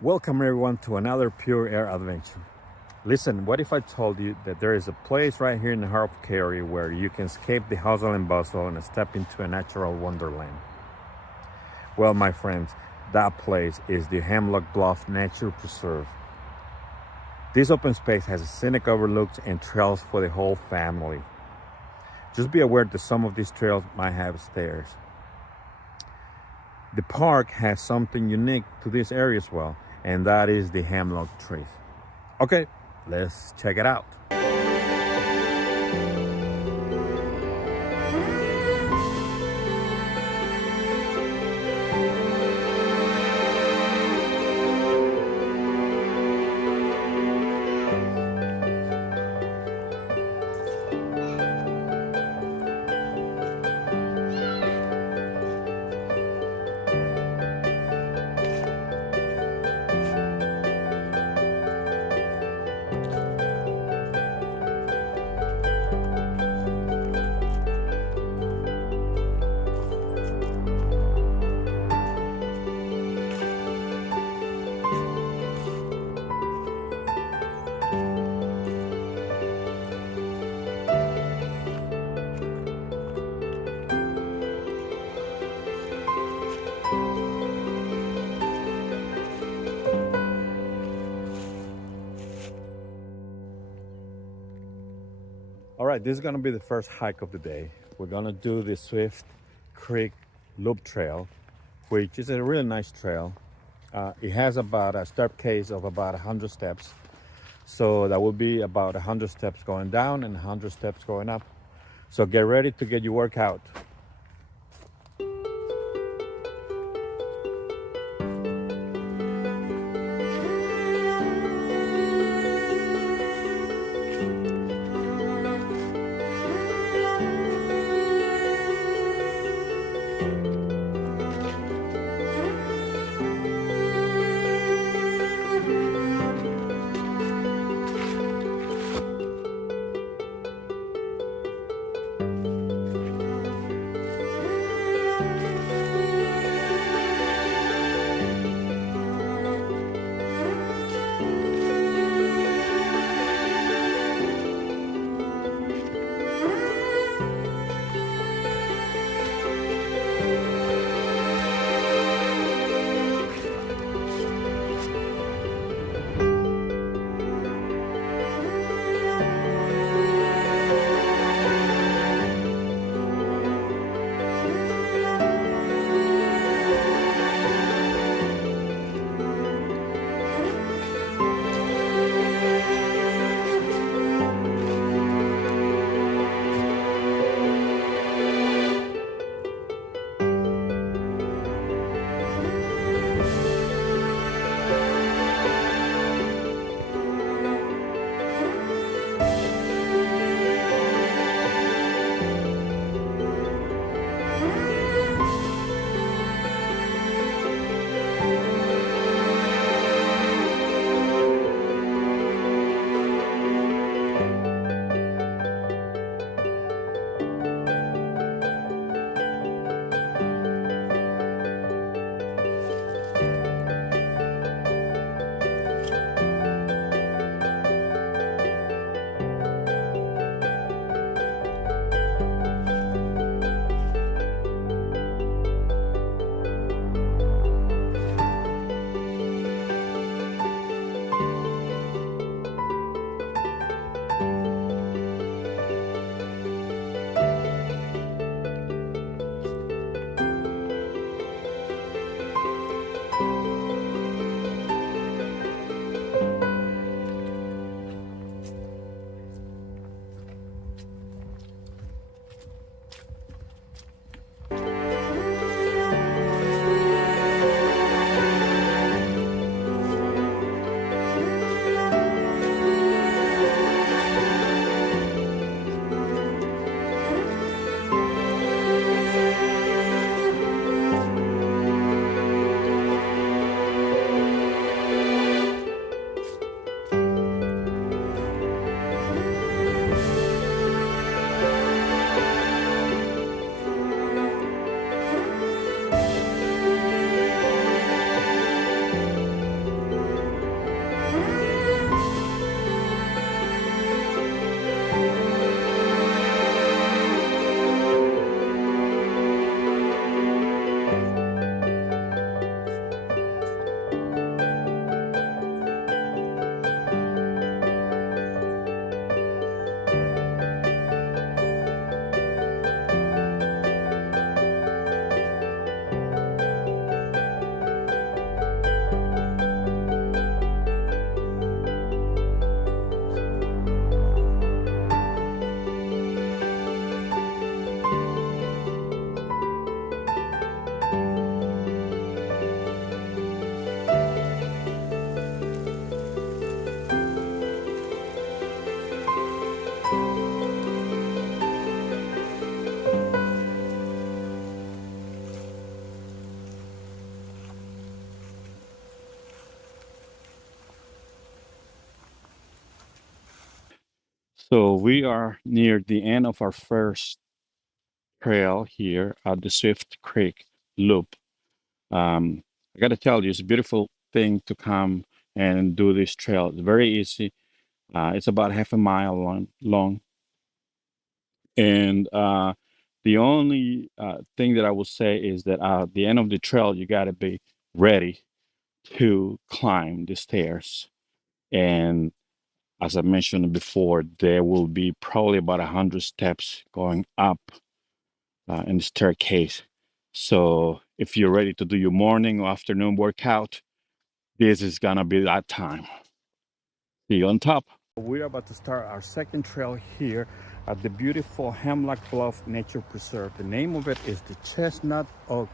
Welcome everyone to another Pure Air adventure. Listen, what if I told you that there is a place right here in the heart of Cary where you can escape the hustle and bustle and step into a natural wonderland? Well, my friends, that place is the Hemlock Bluffs Nature Preserve. This open space has scenic overlooks and trails for the whole family. Just be aware that some of these trails might have stairs. The park has something unique to this area as well, and that is the hemlock trees. Okay, let's check it out. All right, this is gonna be the first hike of the day. We're gonna do the Swift Creek Loop Trail, which is a really nice trail. It has about a staircase of about 100 steps. So that will be about 100 steps going down and 100 steps going up. So get ready to get your workout. So we are near the end of our first trail here at the Swift Creek Loop. I got to tell you, it's a beautiful thing to come and do this trail. It's very easy. It's about half a mile long. And the only thing that I will say is that at the end of the trail, you got to be ready to climb the stairs. And as I mentioned before, there will be probably about 100 steps going up in the staircase. So if you're ready to do your morning or afternoon workout, this is gonna be that time. See you on top. We're about to start our second trail here at the beautiful Hemlock Bluffs Nature Preserve. The name of it is the Chestnut Oak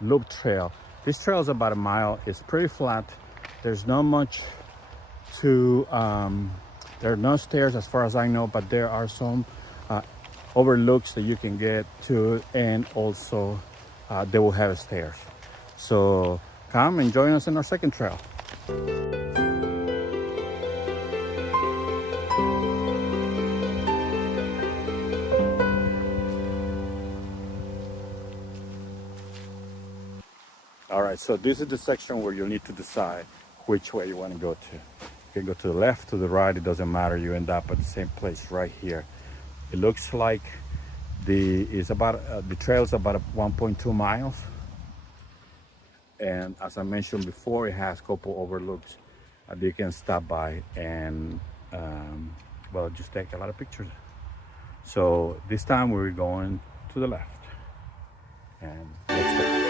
Loop Trail. This trail is about a mile. It's pretty flat. There's not much to, there are no stairs as far as I know, but there are some overlooks that you can get to, and also they will have stairs. So come and join us in our second trail. All right, so this is the section where you need to decide which way you want to go to. You can go to the left, to the right, it doesn't matter. You end up at the same place right here. It looks like the trail is about 1.2 miles. And as I mentioned before, it has a couple overlooks that you can stop by and, well, just take a lot of pictures. So this time we're going to the left. And let's go.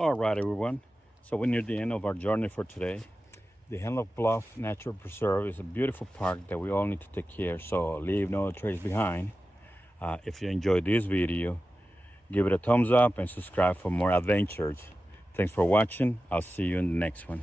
All right, everyone. So we're near the end of our journey for today. The Hemlock Bluff Nature Preserve is a beautiful park that we all need to take care. So leave no trace behind. If you enjoyed this video, give it a thumbs up and subscribe for more adventures. Thanks for watching. I'll see you in the next one.